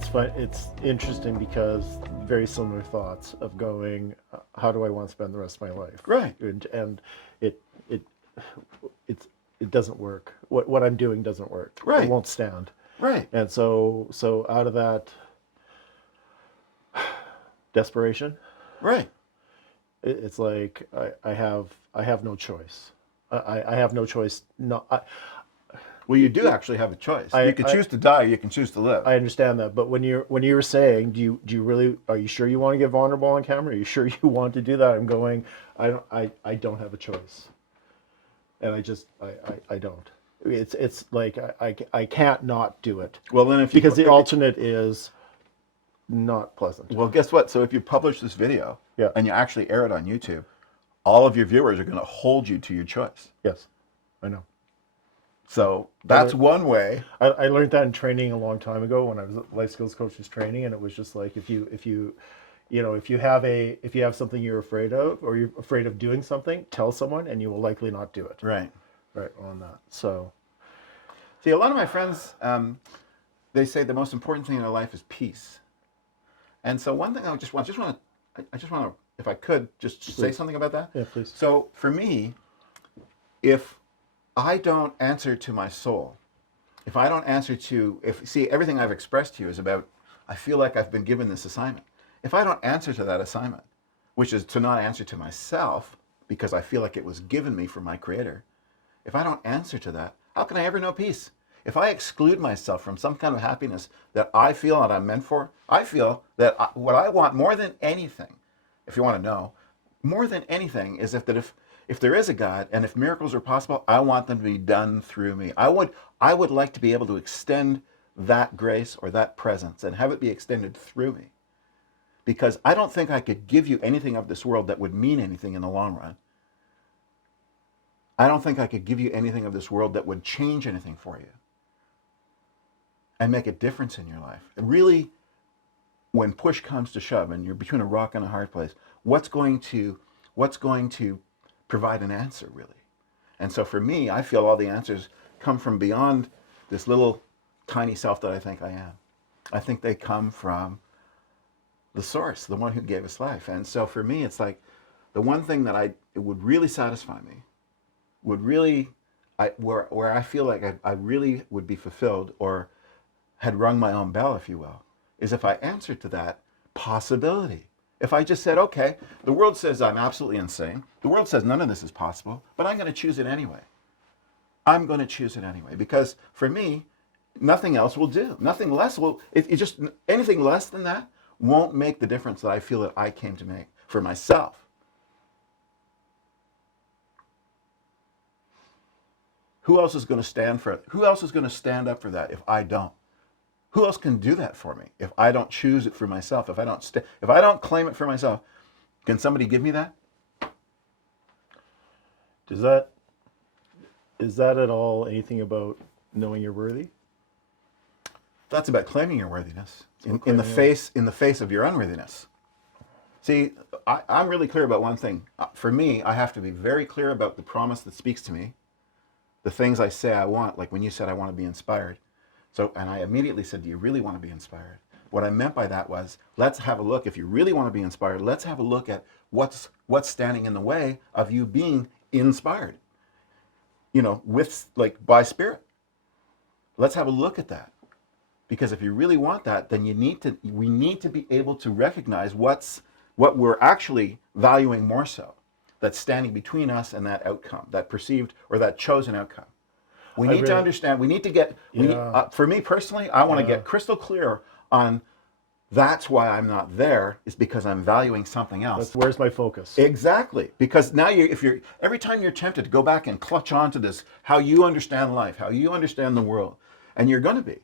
it's fun. It's interesting because very similar thoughts of going, how do I want to spend the rest of my life? Right. And it it it's it doesn't work. What I'm doing doesn't work. It Right. won't stand. Right. And so out of that desperation, Right. it's like I have no choice. I have no choice. No, Well, you do actually have a choice. I, You can I choose to die. You can choose to live. I understand that, but when you were saying, do you really, are you sure you want to get vulnerable on camera? Are you sure you want to do that? I'm going, I don't have a choice, and I don't. It's like I can't not do it Well, then if you because the alternate is not pleasant. well, guess what? So if you publish this video Yeah. and you actually air it on YouTube, all of your viewers are going to hold you to your choice. Yes, I know. So that's one way. I learned that in training a long time ago when I was at life skills coaches training, and it was just like if you if you have something you're afraid of, or you're afraid of doing something, tell someone and you will likely not do it. Right. Right on that. So See, a lot of my friends, they say the most important thing in their life is peace. And so one thing I just want to, if I could, just say something about that. yeah, please. So for me, if I don't answer to my soul, if I don't answer to, see, everything I've expressed to you is about, I feel like I've been given this assignment. If I don't answer to that assignment, which is to not answer to myself, because I feel like it was given me from my creator, if I don't answer to that, how can I ever know peace? If I exclude myself from some kind of happiness that I feel that I'm meant for, I feel that what I want more than anything, if you want to know, more than anything is if there is a God and if miracles are possible, I want them to be done through me. I would like to be able to extend that grace or that presence and have it be extended through me. Because I don't think I could give you anything of this world that would mean anything in the long run. I don't think I could give you anything of this world that would change anything for you and make a difference in your life. And really, when push comes to shove and you're between a rock and a hard place, what's going to provide an answer, really? And so for me, I feel all the answers come from beyond this little tiny self that I think I am. I think they come from the source, the one who gave us life. And so for me, it's like the one thing that it would really satisfy me, would really, where I feel like I really would be fulfilled or had rung my own bell, if you will, is if I answered to that possibility. If I just said, okay, the world says I'm absolutely insane. The world says none of this is possible, but I'm going to choose it anyway. I'm going to choose it anyway. Because for me, nothing else will do. Nothing less will, anything less than that won't make the difference that I feel that I came to make for myself. Who else is going to stand for it? Who else is going to stand up for that if I don't? Who else can do that for me if I don't choose it for myself? If I don't claim it for myself, can somebody give me that? Is that at all anything about knowing you're worthy? That's about claiming your worthiness in the face of your unworthiness. See, I'm really clear about one thing. For me, I have to be very clear about the promise that speaks to me, the things I say I want, like when you said I want to be inspired. So, and I immediately said, do you really want to be inspired? What I meant by that was, let's have a look. If you really want to be inspired, let's have a look at what's standing in the way of you being inspired. By spirit. Let's have a look at that. Because if you really want that, then we need to be able to recognize what we're actually valuing more so, that's standing between us and that outcome, that perceived or that chosen outcome. We need to understand, for me personally, I want to get crystal clear on that's why I'm not there, is because I'm valuing something else. Where's my focus? Exactly. Because now every time you're tempted to go back and clutch onto this, how you understand life, how you understand the world, and you're going to be,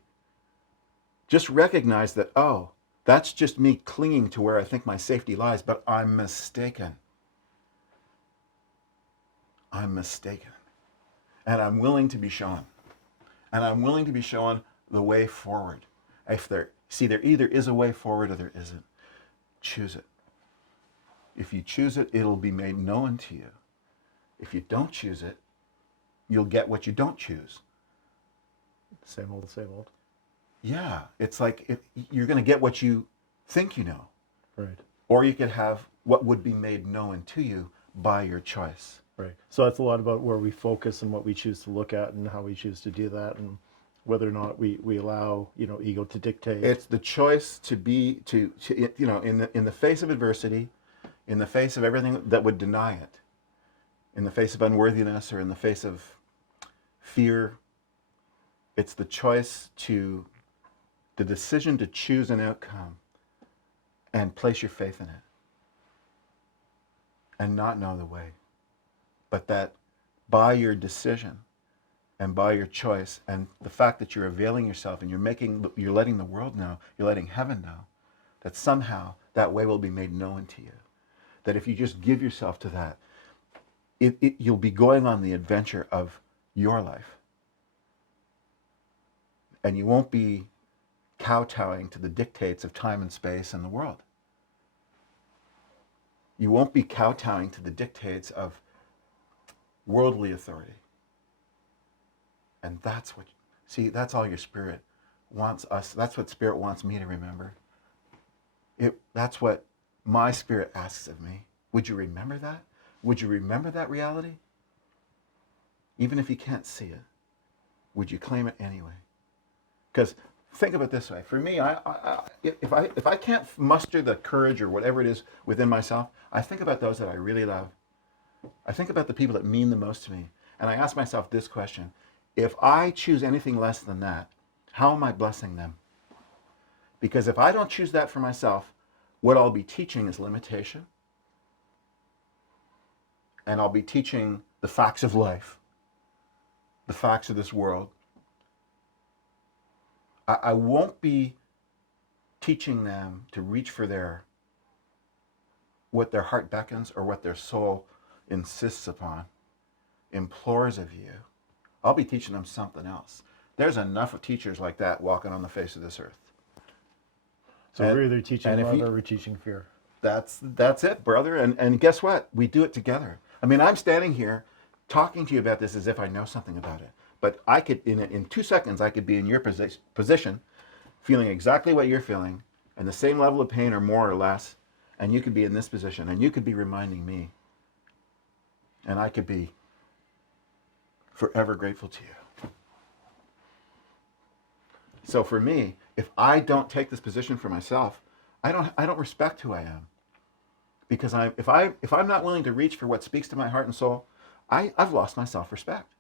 just recognize that, oh, that's just me clinging to where I think my safety lies, but I'm mistaken. I'm mistaken. And I'm willing to be shown. And I'm willing to be shown the way forward. There either is a way forward or there isn't. Choose it. If you choose it, it'll be made known to you. If you don't choose it, you'll get what you don't choose. Same old, same old. yeah, it's like you're going to get what you think you know, Right. or you could have what would be made known to you by your choice. Right. So that's a lot about where we focus and what we choose to look at and how we choose to do that, and whether or not we allow, ego to dictate. It's the choice to be to in the face of adversity, in the face of everything that would deny it, in the face of unworthiness or in the face of fear. It's the choice the decision to choose an outcome and place your faith in it and not know the way. But that by your decision and by your choice and the fact that you're availing yourself and you're letting the world know, you're letting heaven know, that somehow that way will be made known to you. That if you just give yourself to that, you'll be going on the adventure of your life. And you won't be kowtowing to the dictates of time and space and the world. You won't be kowtowing to the dictates of worldly authority. And that's all your spirit wants us. That's what spirit wants me to remember. That's what my spirit asks of me. Would you remember that? Would you remember that reality? Even if you can't see it, would you claim it anyway? Because think of it this way. For me, if I can't muster the courage or whatever it is within myself, I think about those that I really love. I think about the people that mean the most to me. And I ask myself this question. If I choose anything less than that, how am I blessing them? Because if I don't choose that for myself, what I'll be teaching is limitation. And I'll be teaching the facts of life, the facts of this world. I won't be teaching them to reach for what their heart beckons or what their soul insists upon, implores of you. I'll be teaching them something else. There's enough of teachers like that walking on the face of this earth. So we're either teaching love or we're teaching fear. That's it, brother. And guess what? We do it together. I mean, I'm standing here talking to you about this as if I know something about it. But I could, in 2 seconds, I could be in your position, feeling exactly what you're feeling, and the same level of pain or more or less, and you could be in this position, and you could be reminding me, and I could be forever grateful to you. So for me, if I don't take this position for myself, I don't respect who I am, because if I'm not willing to reach for what speaks to my heart and soul, I've lost my self-respect.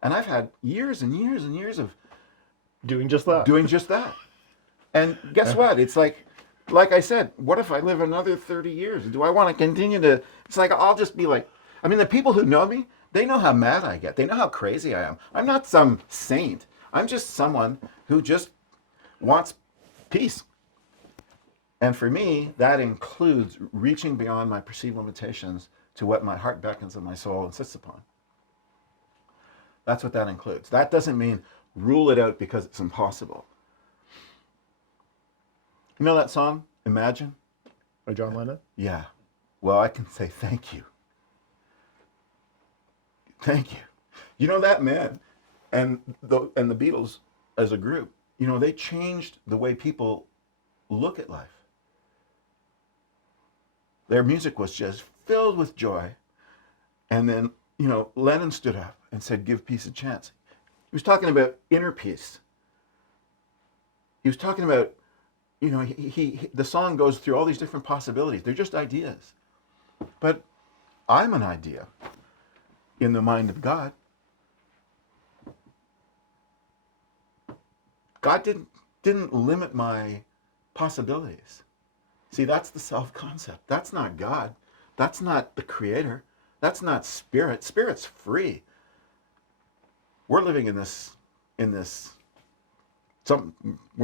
And I've had years and years and years of doing just that. And guess what? It's like I said, what if I live another 30 years? Do I want to continue to, it's like, I'll just be like, I mean, the people who know me, they know how mad I get. They know how crazy I am. I'm not some saint. I'm just someone who just wants peace. And for me, that includes reaching beyond my perceived limitations to what my heart beckons and my soul insists upon. That's what that includes. That doesn't mean rule it out because it's impossible. You know that song, Imagine? By John Lennon? Yeah. Well, I can say thank you. Thank you. You know that man and the Beatles as a group, they changed the way people look at life. Their music was just filled with joy. And then, Lennon stood up and said, give peace a chance. He was talking about inner peace. He was talking about, the song goes through all these different possibilities. They're just ideas. But I'm an idea in the mind of God. God didn't limit my possibilities. See, that's the self-concept. That's not God. That's not the creator. That's not spirit. Spirit's free. We're living in this, we're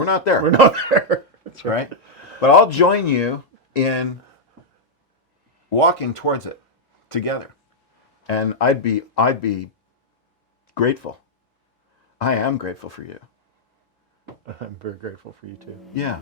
not there. We're not there. That's right. But I'll join you in walking towards it together. And I'd be grateful. I am grateful for you. I'm very grateful for you too. Yeah.